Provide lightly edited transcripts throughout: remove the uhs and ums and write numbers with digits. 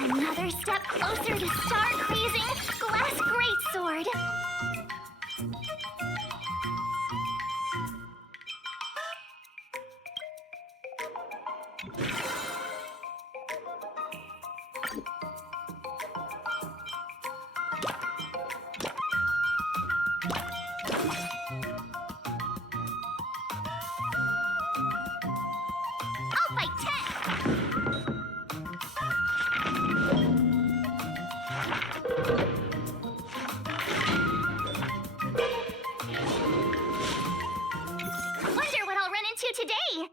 Another step closer to star-crazing glass greatsword. I'll fight 10. Wonder what I'll run into today.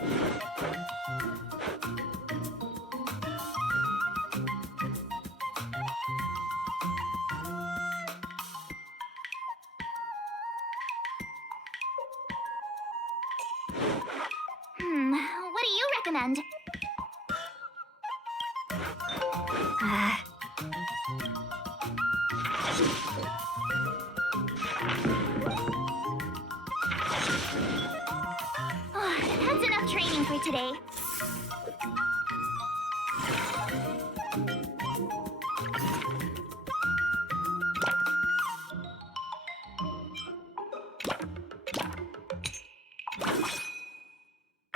What do you recommend? That's enough training for today.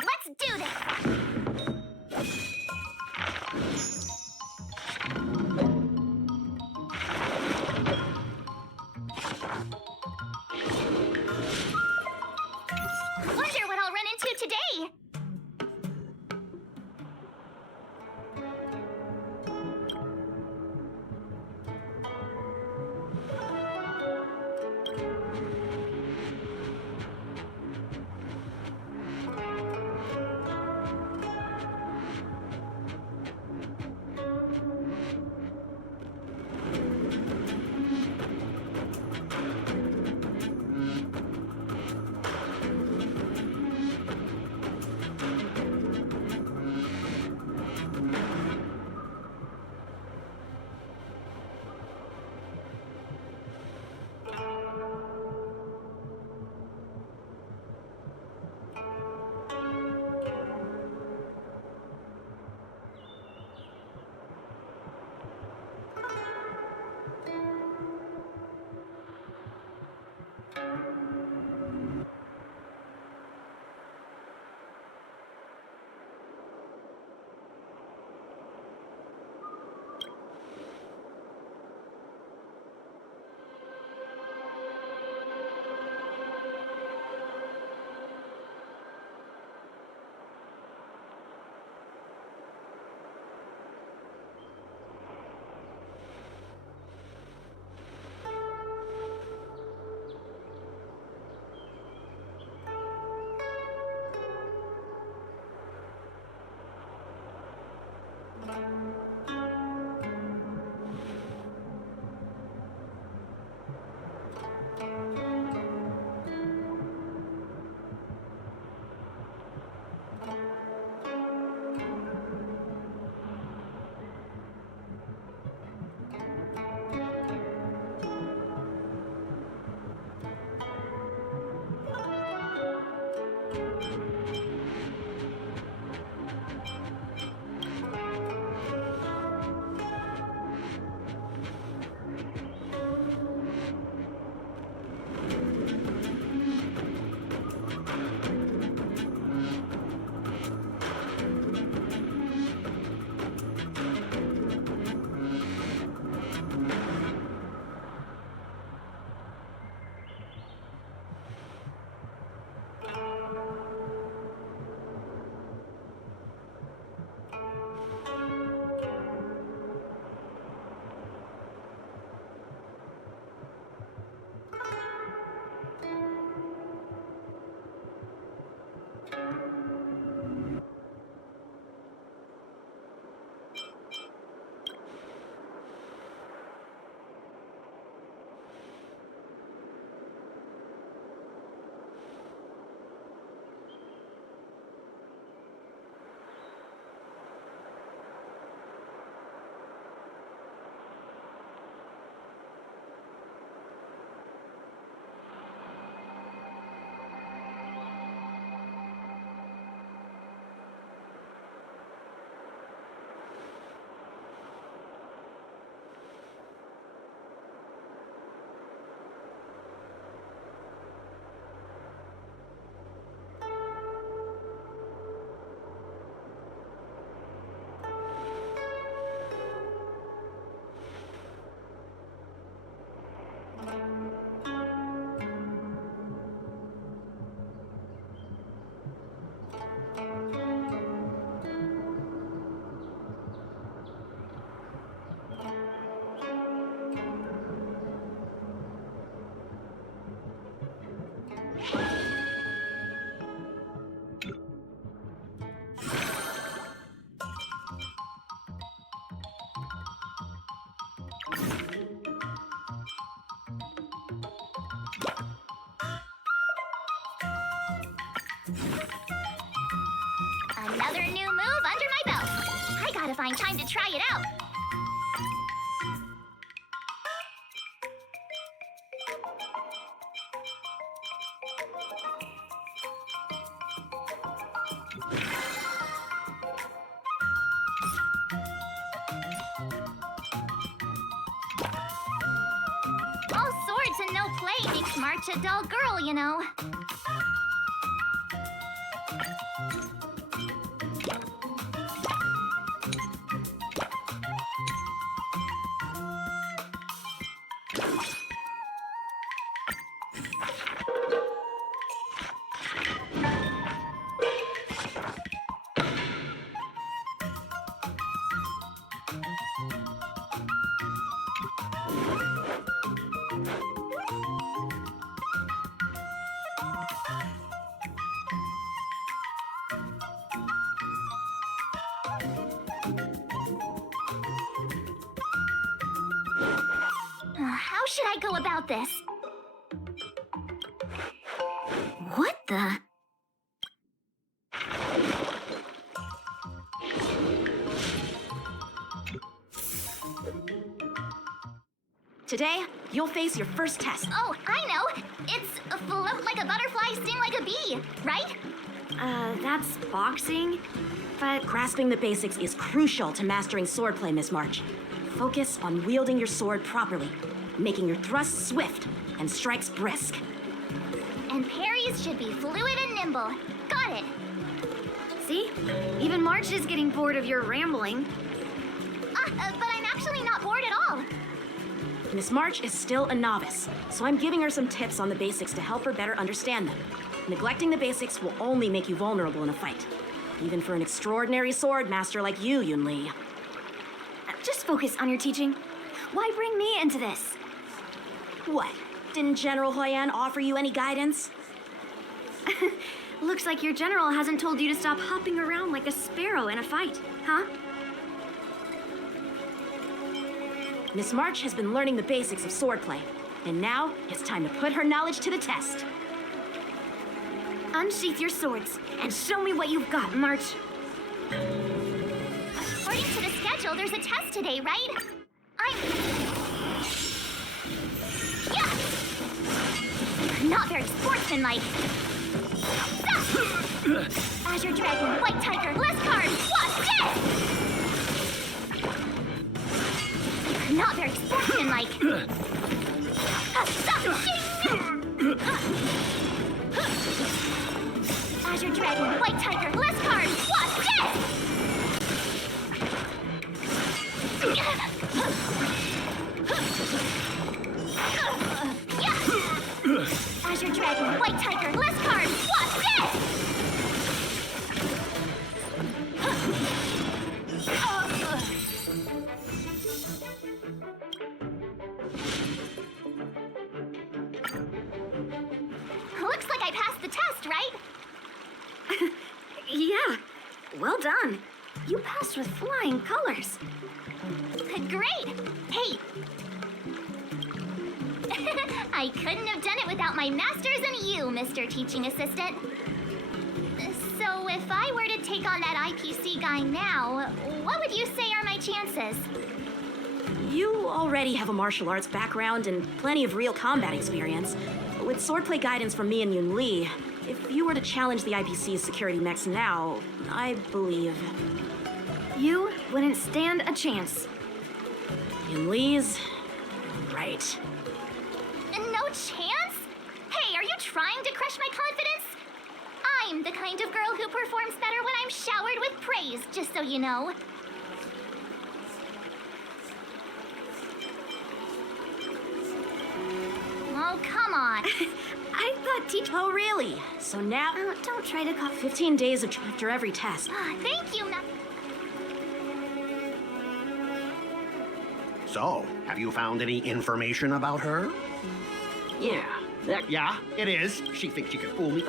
Let's do this! Wonder what I'll run into today! to find time to try it out. All swords and no play makes March a dull girl, you know. How should I go about this? What the? Today, you'll face your first test. Oh, I know! It's float like a butterfly, sting like a bee, right? That's boxing? But grasping the basics is crucial to mastering swordplay, Miss March. Focus on wielding your sword properly, making your thrusts swift and strikes brisk. And parries should be fluid and nimble. Got it! See? Even March is getting bored of your rambling. But I'm actually not bored at all. Miss March is still a novice, so I'm giving her some tips on the basics to help her better understand them. Neglecting the basics will only make you vulnerable in a fight. Even for an extraordinary sword master like you, Yunli. Just focus on your teaching. Why bring me into this? What? Didn't General Huyan offer you any guidance? Looks like your general hasn't told you to stop hopping around like a sparrow in a fight, huh? Miss March has been learning the basics of swordplay, and now it's time to put her knowledge to the test. Unsheath your swords and show me what you've got, March. According to the schedule, there's a test today, right? Yeah! Not very sportsmanlike. Azure Dragon, White Tiger, less cards, what's this? Not very sportsmanlike. Azure Dragon, White Tiger, less cards, what's this? Azure Dragon, White Tiger, less cards, what's this? Looks like I passed the test, right? Yeah, well done. You passed with flying colors. Great! Hey! I couldn't have done it without my masters and you, Mr. Teaching Assistant. So if I were to take on that IPC guy now, what would you say are my chances? You already have a martial arts background and plenty of real combat experience. With swordplay guidance from me and Yunli, if you were to challenge the IPC's security mechs now, I believe... You wouldn't stand a chance. Yunli's... right. No chance? Hey, are you trying to crush my confidence? I'm the kind of girl who performs better when I'm showered with praise, just so you know. Oh, come on. I thought Oh, really? So now... don't try to call 15 days after every test. Thank you, So, have you found any information about her? Yeah, that... Yeah, it is. She thinks she can fool me.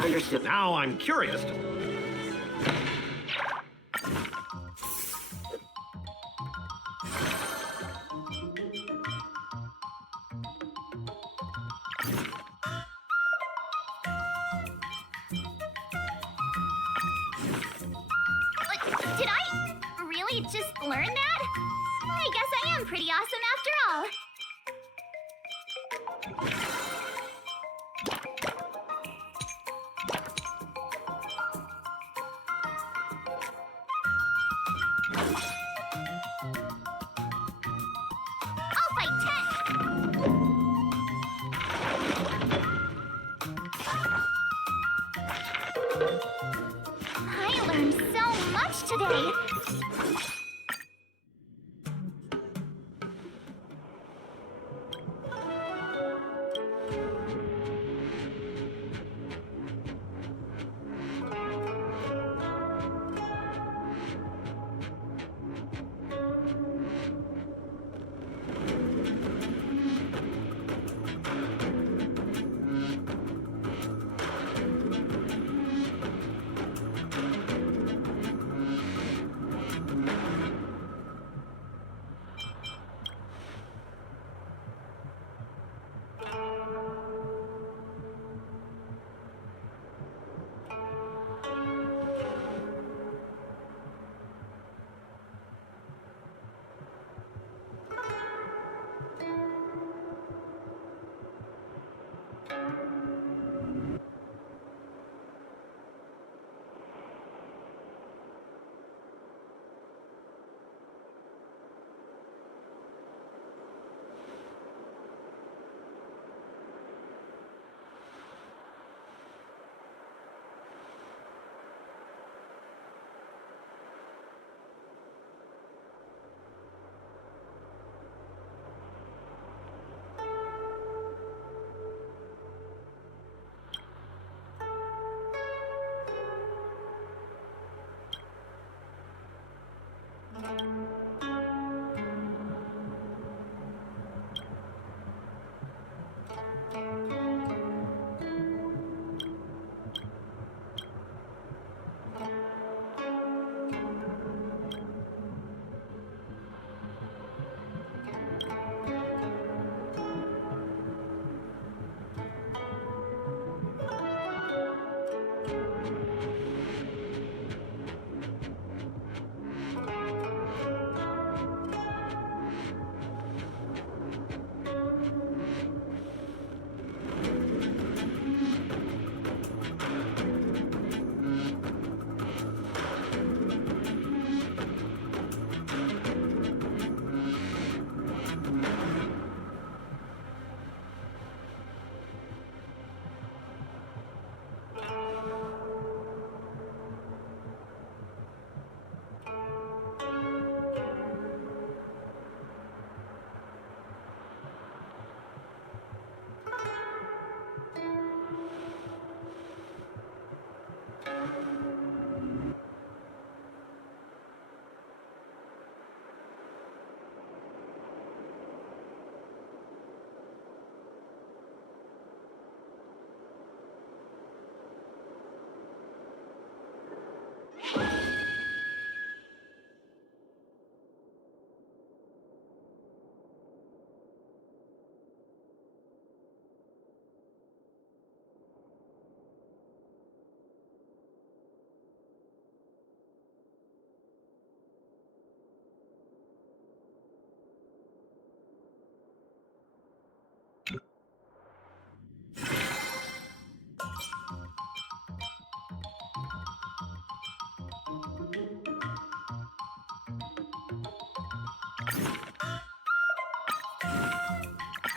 Understood. Now I'm curious. Did I really really just learn that? I guess I am pretty awesome after all. I'll fight 10. I learned so much today.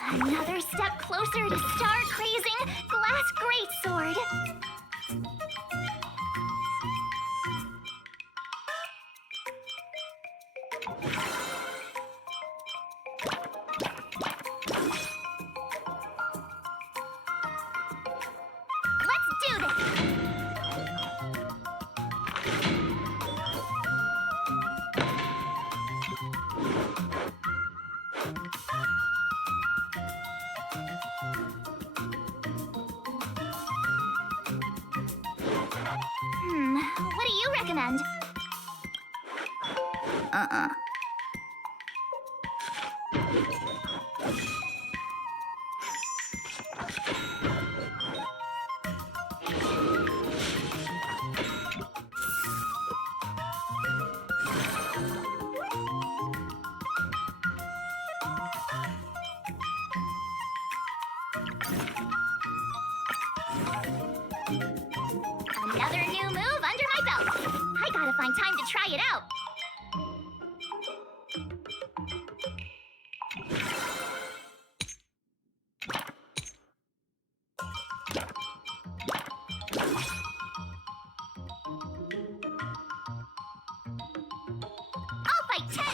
Another step closer to star-crazing Glass Greatsword. Let's do this! What do you recommend? Another new move under my belt. I gotta find time to try it out. I'll fight 10.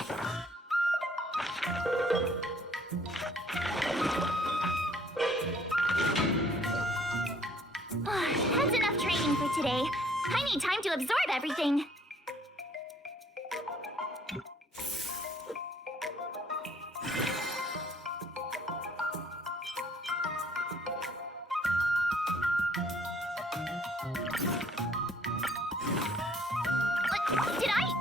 That's enough training for today. I need time to absorb everything. What? Did I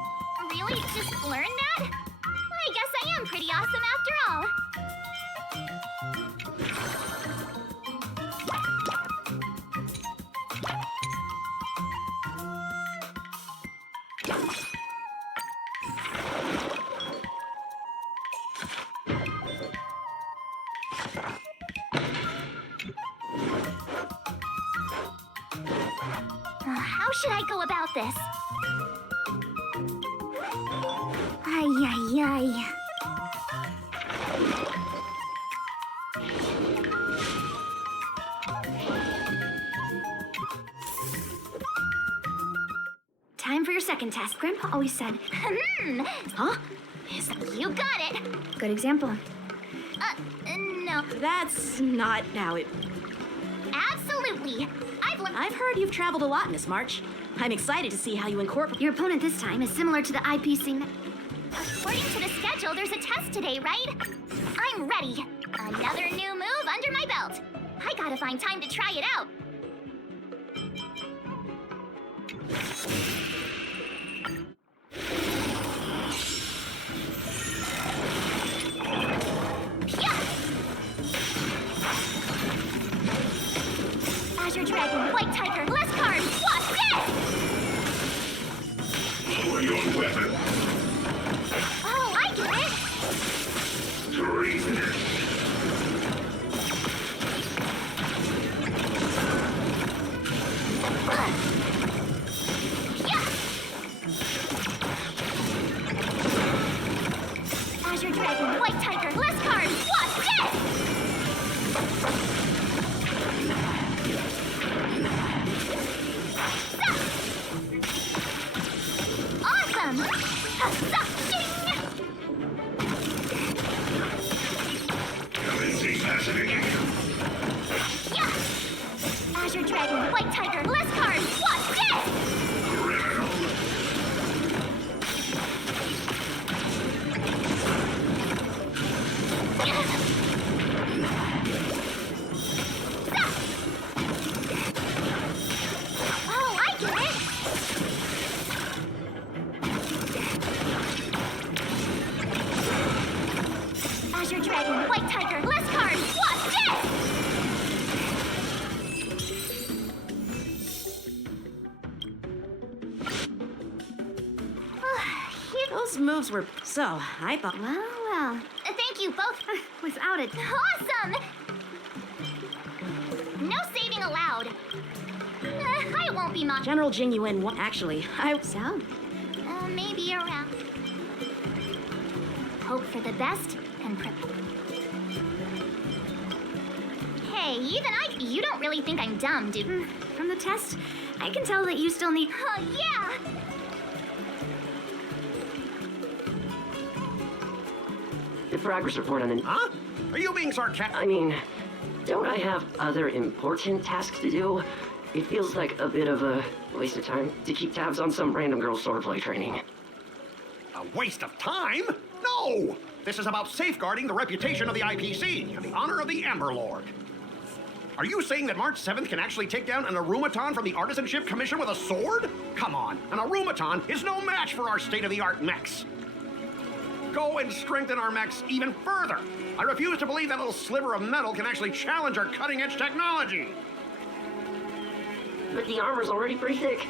really just learn that? I guess I am pretty awesome after all. How should I go about this? Ay, ay, ay. Time for your second test. Grandpa always said, Huh? Is that... You got it. good example. No. That's not how it... Absolutely. I've heard you've traveled a lot, Miss March. I'm excited to see how you incorporate... Your opponent this time is similar to the IPC. According to the schedule, there's a test today, right? I'm ready. Another new move under my belt. I gotta find time to try it out. Azure Dragon, White Tiger, less cards. Watch this! Lower your weapon. Oh, I get it. Treasonous. Azure Dragon, White Tiger, less cards. Watch this! Awesome! Commencing pacification. Yeah! Azure Dragon, White Tiger, less cards. Watch this! Criminal. Oh, I get it! Azure Dragon, White Tiger, less cards. Watch this! Those moves were... So, I thought... Well. Thank you both. Without it. Awesome! No saving allowed. I won't be mocked. General Jing Yuan... Actually, I... So, Maybe around. Hope for the best and prep. Hey, even you don't really think I'm dumb, do you? from the test, I can tell that you still need... Oh, yeah! The progress report on the... Huh? Are you being sarcastic? I mean, don't I have other important tasks to do? It feels like a bit of a waste of time to keep tabs on some random girl's swordplay training. A waste of time? No! This is about safeguarding the reputation of the IPC and the honor of the Amber Lord. Are you saying that March 7th can actually take down an Arumaton from the Artisanship Commission with a sword? Come on, an Arumaton is no match for our state-of-the-art mechs. Go and strengthen our mechs even further. I refuse to believe that little sliver of metal can actually challenge our cutting-edge technology. But the armor's already pretty thick.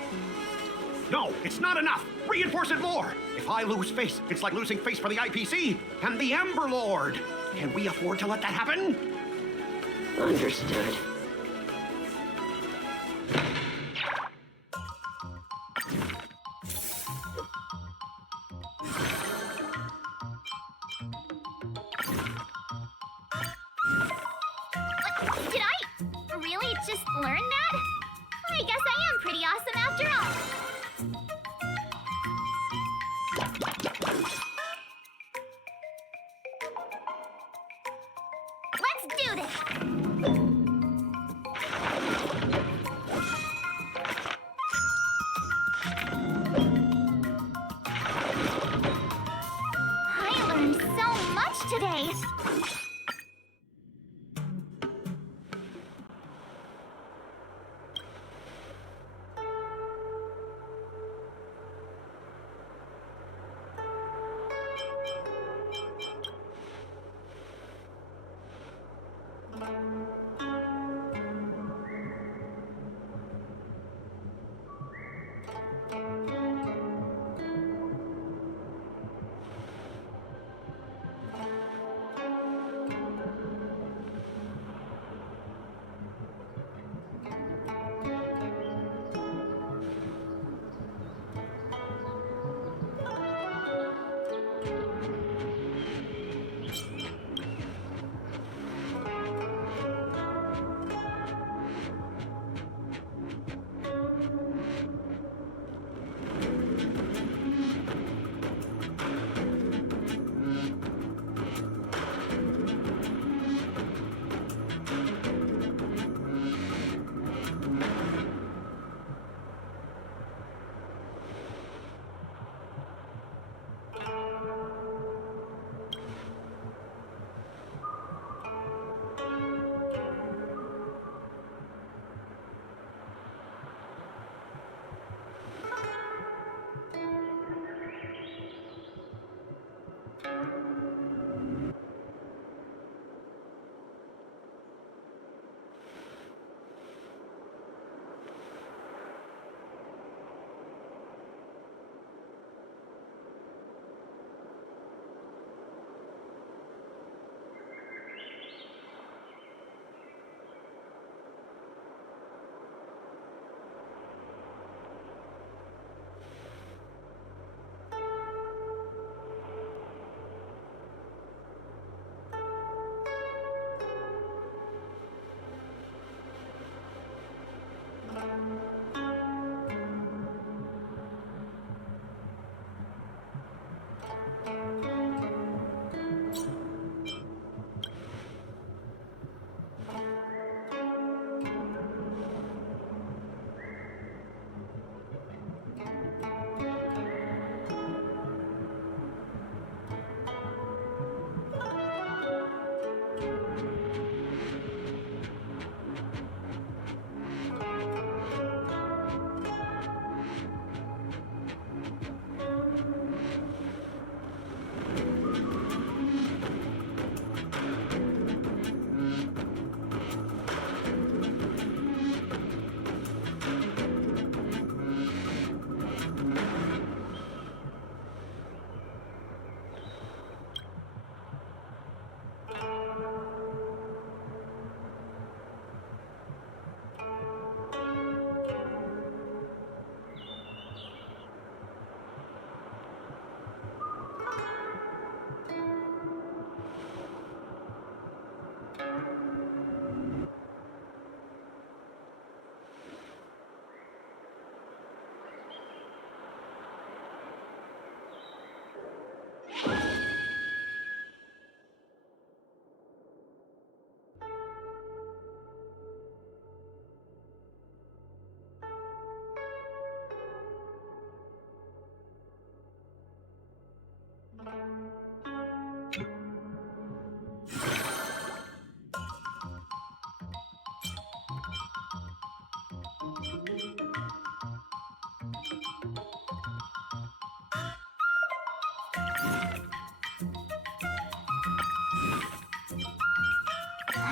No, it's not enough. Reinforce it more. If I lose face, it's like losing face for the IPC and the Ember Lord. Can we afford to let that happen? Understood. learn that? I guess I am pretty awesome after all. Let's do this! I learned so much today!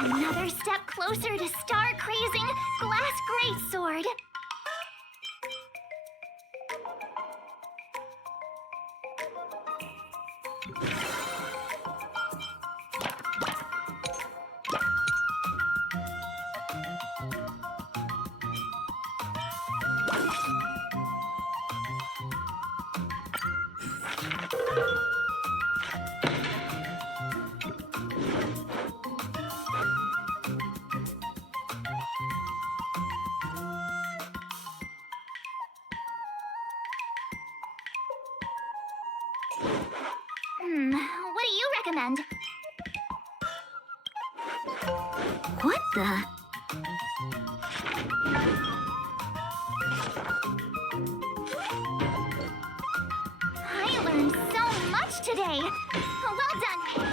Another step closer to star-crazing glass greatsword. What do you recommend? What the? I learned so much today. Well done.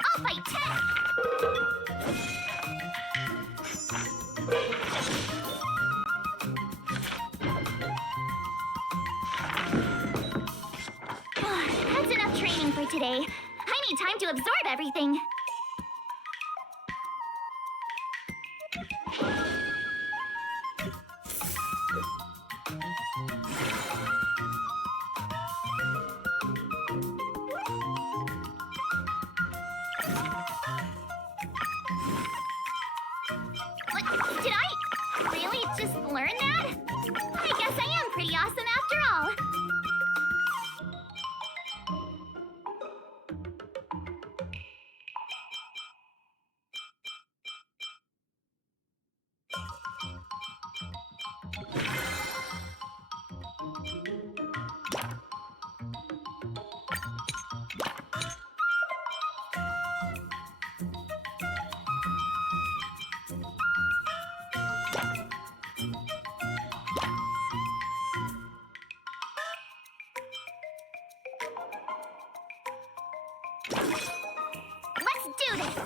I'll fight 10. That's enough training for today. I need time to absorb everything. What? Did I really just learn that? I guess I am pretty awesome after all. Let's do this!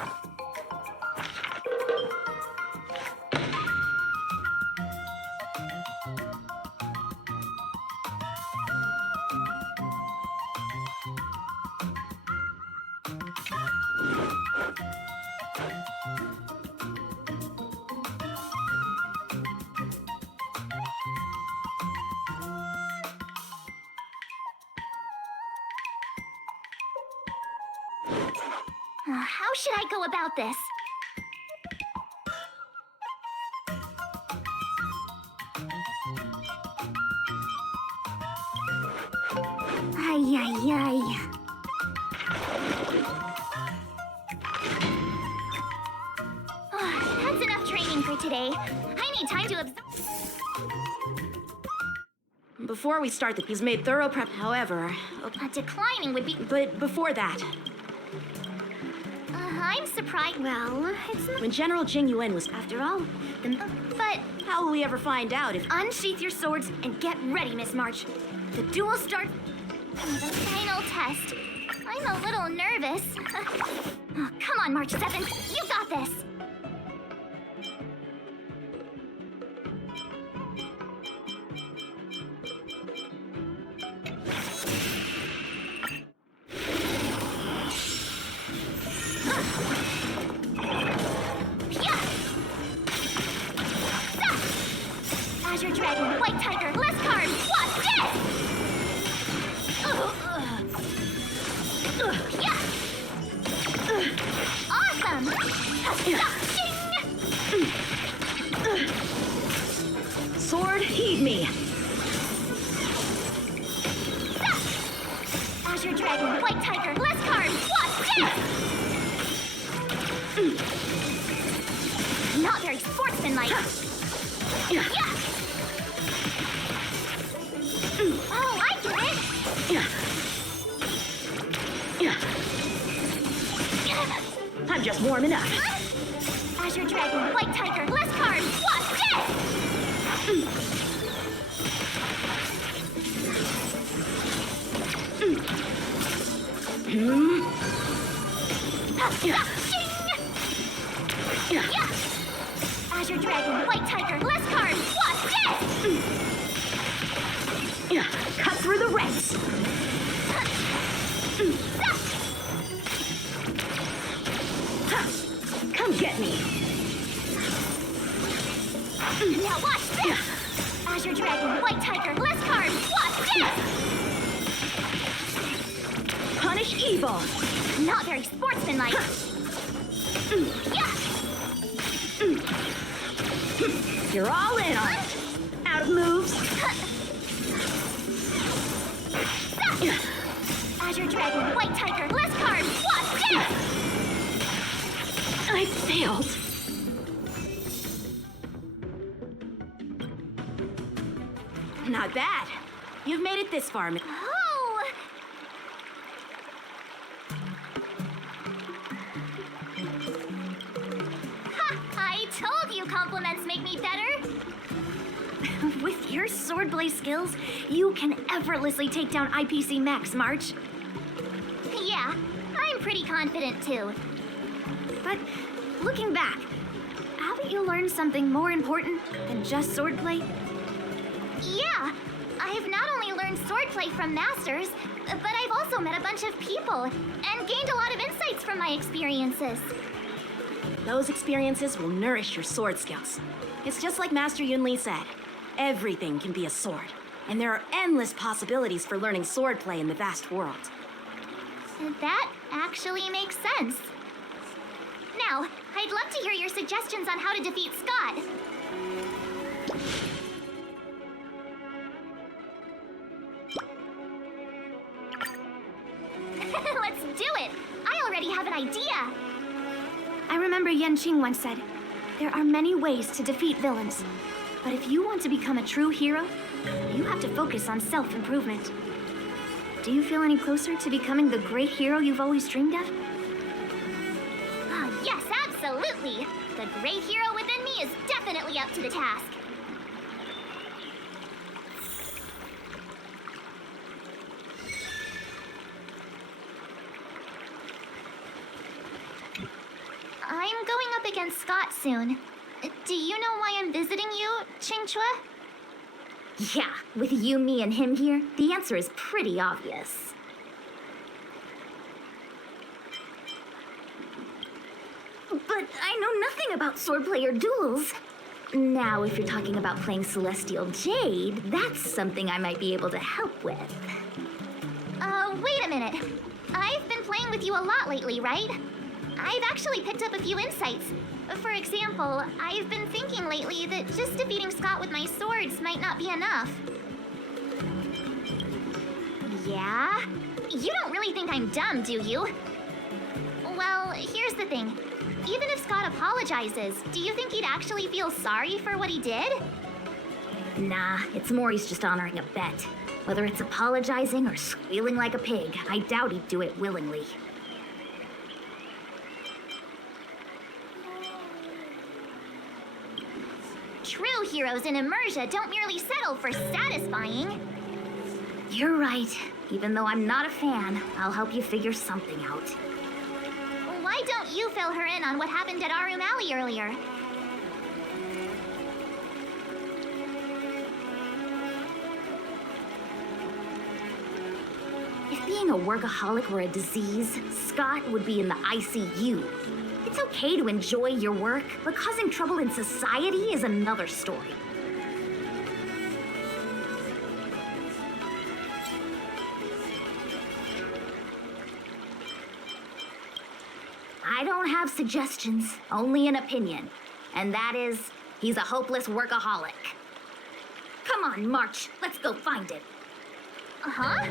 How should I go about this? Ay, ay, ay. That's enough training for today. I need time to absorb. Before we start, he's made thorough prep. However, Declining would be. but before that, I'm surprised. Well, it's not. when General Jing Yuan was After all, But how will we ever find out if unsheath your swords and get ready, Miss March. The duel starts. the final test. I'm a little nervous. Oh, come on, March 7th. You got this. Azure Dragon, White Tiger, less carbs, watch this! Yeah! Awesome! sword heed me? Azure Dragon, White Tiger, less carbs, watch this! Not very sportsmanlike. Yeah! Oh, I get it! I'm just warming up. Azure Dragon, White Tiger, less carbs, watch this! Yeah! Azure Dragon, White Tiger, less cards! Watch this! Cut through the ranks. Come get me. Now watch this! Azure Dragon, White Tiger, less cards! Watch this! Punish evil. Not very sportsmanlike. Yeah! You're all in on it. Out of moves. Azure Dragon, White Tiger, less cards! Watch this! I failed. Not bad. You've made it this far. Oh! Ha! I told you compliments make me better! With your swordblade skills, you can effortlessly take down IPC mechs, March. Yeah, I'm pretty confident too. But looking back, haven't you learned something more important than just swordplay? Yeah, I've not only learned swordplay from masters, but I've also met a bunch of people and gained a lot of insights from my experiences. Those experiences will nourish your sword skills. It's just like Master Yunli said. Everything can be a sword, and there are endless possibilities for learning swordplay in the vast world. That actually makes sense. Now, I'd love to hear your suggestions on how to defeat Scott. Let's do it! I already have an idea! I remember Yanqing once said, there are many ways to defeat villains. But if you want to become a true hero, you have to focus on self-improvement. Do you feel any closer to becoming the great hero you've always dreamed of? Ah, yes, absolutely! The great hero within me is definitely up to the task. I'm going up against Scott soon. Do you know why I'm visiting you, Qingchua? Yeah, with you, me, and him here, the answer is pretty obvious. But I know nothing about swordplay or duels. Now, if you're talking about playing Celestial Jade, that's something I might be able to help with. Wait a minute. I've been playing with you a lot lately, right? I've actually picked up a few insights. For example, I've been thinking lately that just defeating Scott with my swords might not be enough. Yeah? You don't really think I'm dumb, do you? Well, here's the thing. Even if Scott apologizes, do you think he'd actually feel sorry for what he did? Nah, it's more he's just honoring a bet. Whether it's apologizing or squealing like a pig, I doubt he'd do it willingly. True heroes in Immersia don't merely settle for satisfying. You're right. Even though I'm not a fan, I'll help you figure something out. Why don't you fill her in on what happened at Arum Alley earlier? If being a workaholic were a disease, Scott would be in the ICU. It's okay to enjoy your work, but causing trouble in society is another story. I don't have suggestions, only an opinion. And that is, he's a hopeless workaholic. Come on, March, let's go find it. Huh?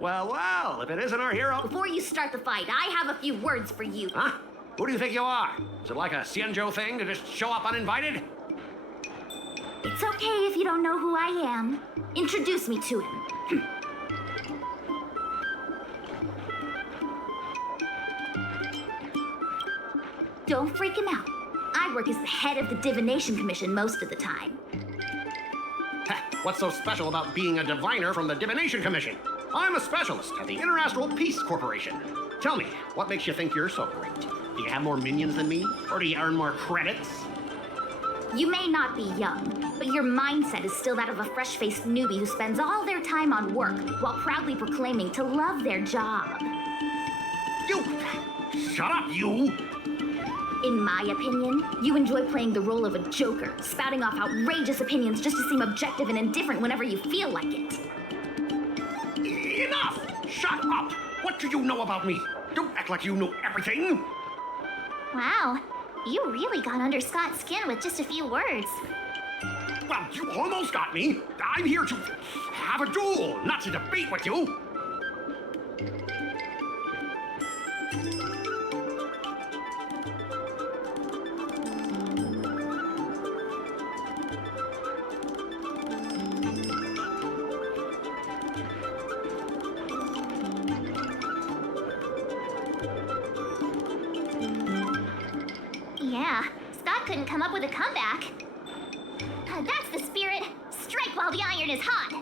Well, well, if it isn't our hero... Before you start the fight, I have a few words for you. Huh? Who do you think you are? Is it like a Xianzhou thing to just show up uninvited? It's okay if you don't know who I am. Introduce me to him. Don't freak him out. I work as the head of the Divination Commission most of the time. What's so special about being a diviner from the Divination Commission? I'm a specialist at the Interastral Peace Corporation. Tell me, what makes you think you're so great? Do you have more minions than me? Or do you earn more credits? You may not be young, but your mindset is still that of a fresh-faced newbie who spends all their time on work while proudly proclaiming to love their job. You! Shut up, you! In my opinion, you enjoy playing the role of a joker, spouting off outrageous opinions just to seem objective and indifferent whenever you feel like it. Enough! Shut up! What do you know about me? Don't act like you know everything! Wow, you really got under Scott's skin with just a few words. Well, you almost got me. I'm here to have a duel, not to debate with you. Yeah, Scott couldn't come up with a comeback. That's the spirit. Strike while the iron is hot.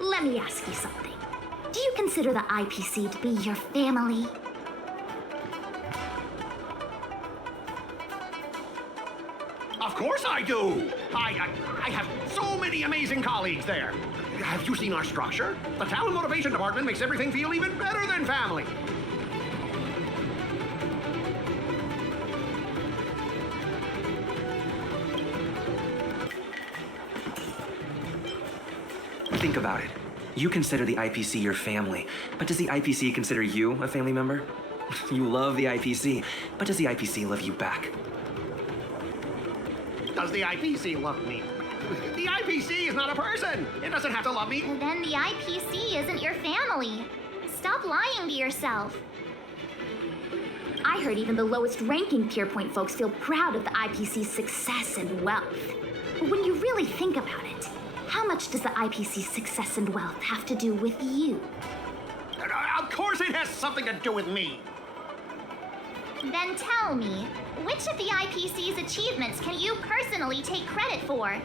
Let me ask you something. Do you consider the IPC to be your family? Of course I do! I have so many amazing colleagues there. Have you seen our structure? The talent motivation department makes everything feel even better than family. Think about it. You consider the IPC your family, but does the IPC consider you a family member? You love the IPC, but does the IPC love you back? Does the IPC love me? The IPC is not a person. It doesn't have to love me. Then the IPC isn't your family. Stop lying to yourself. I heard even the lowest ranking Pierpoint folks feel proud of the IPC's success and wealth. But when you really think about it, how much does the IPC's success and wealth have to do with you? Of course it has something to do with me. Then tell me, which of the IPC's achievements can you personally take credit for?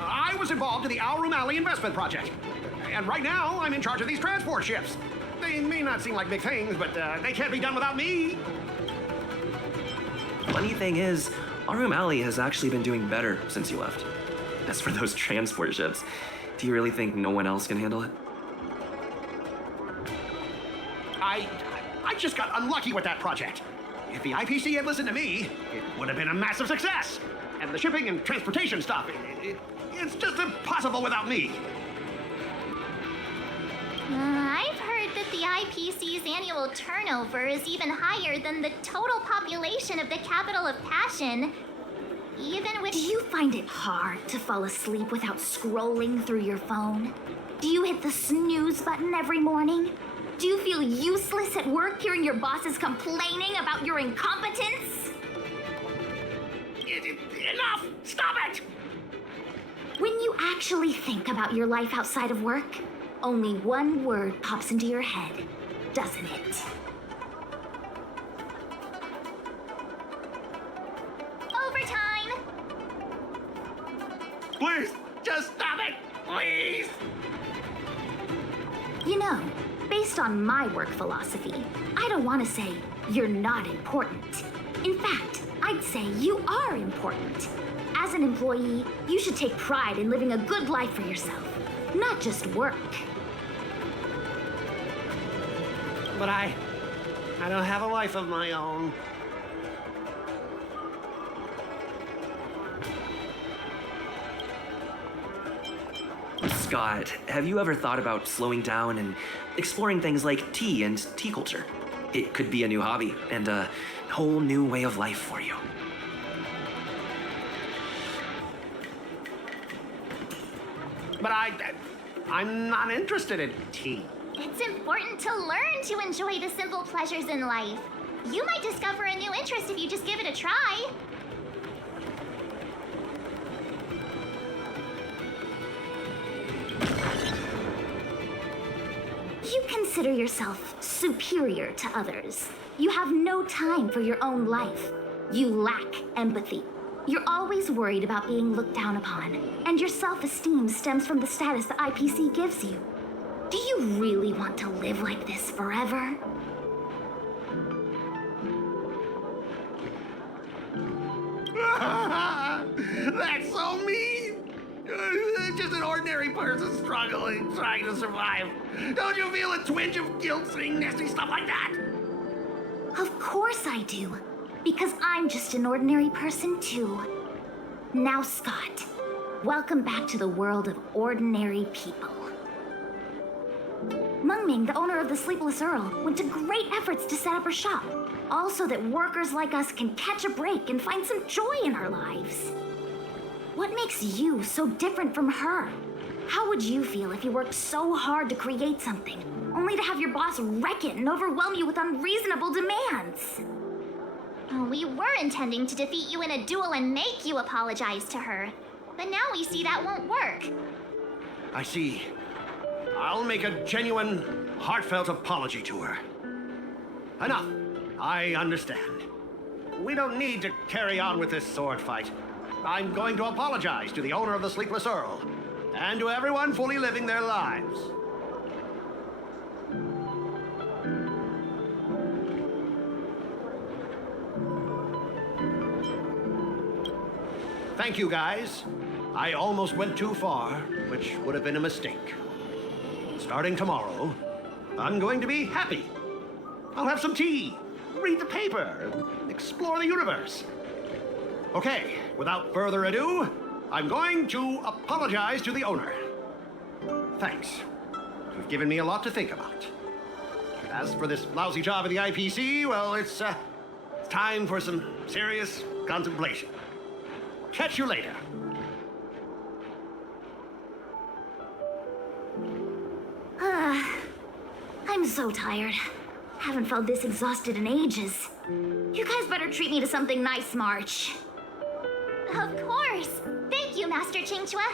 I was involved in the Al Rumali investment project. And right now, I'm in charge of these transport ships. They may not seem like big things, but they can't be done without me. Funny thing is, Arum Alley has actually been doing better since you left. As for those transport ships, do you really think no one else can handle it? I just got unlucky with that project. If the IPC had listened to me, it would have been a massive success. And the shipping and transportation stuff, it's just impossible without me. I've heard that the IPC's annual turnover is even higher than the total population of the capital of Passion. Even with... Do you find it hard to fall asleep without scrolling through your phone? Do you hit the snooze button every morning? Do you feel useless at work hearing your bosses complaining about your incompetence? Enough! Stop it! When you actually think about your life outside of work, only one word pops into your head, doesn't it? overtime! Please, just stop it! Please! You know, based on my work philosophy, I don't want to say you're not important. In fact, I'd say you are important. As an employee, you should take pride in living a good life for yourself, not just work. But I don't have a life of my own. Scott, have you ever thought about slowing down and exploring things like tea and tea culture? It could be a new hobby and a whole new way of life for you. But I'm not interested in tea. It's important to learn to enjoy the simple pleasures in life. You might discover a new interest if you just give it a try. You consider yourself superior to others. You have no time for your own life. You lack empathy. You're always worried about being looked down upon, and your self-esteem stems from the status the IPC gives you. Do you really want to live like this forever? That's so mean! Just an ordinary person struggling, trying to survive. Don't you feel a twinge of guilt saying nasty stuff like that? Of course I do. Because I'm just an ordinary person too. Now, Scott, welcome back to the world of ordinary people. Mengming, the owner of the Sleepless Earl, went to great efforts to set up her shop. Also that workers like us can catch a break and find some joy in our lives. What makes you so different from her? How would you feel if you worked so hard to create something, only to have your boss wreck it and overwhelm you with unreasonable demands? We were intending to defeat you in a duel and make you apologize to her. But now we see that won't work. I see. I'll make a genuine, heartfelt apology to her. Enough. I understand. We don't need to carry on with this sword fight. I'm going to apologize to the owner of the Sleepless Earl, and to everyone fully living their lives. Thank you, guys. I almost went too far, which would have been a mistake. Starting tomorrow, I'm going to be happy. I'll have some tea, read the paper, explore the universe. Okay, without further ado, I'm going to apologize to the owner. Thanks. You've given me a lot to think about. As for this lousy job at the IPC, well, it's time for some serious contemplation. Catch you later. I'm so tired. Haven't felt this exhausted in ages. You guys better treat me to something nice, March. Of course. Thank you, Master Qingchua.